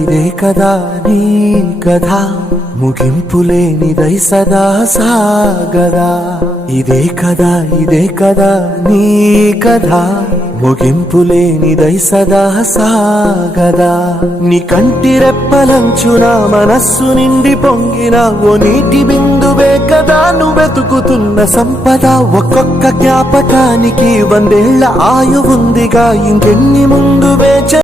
ఇదే కదా నీ కథ, ముగింపులేనిదై సదా సాగదా. ఇదే కదా నీ కథ, ముగింపులేనిదై సదా సాగదా. నీ కంటి రెప్పలంచున మనస్సు నిండి పొంగిన ఓ నీటి బిందువే కదా నువ్వెతుకుతున్న సంపద. ఒక్కొక్క జ్ఞాపకానికి 100 ఏళ్ల ఆయువుందిగా, ఇంకెన్ని ముందు వేచ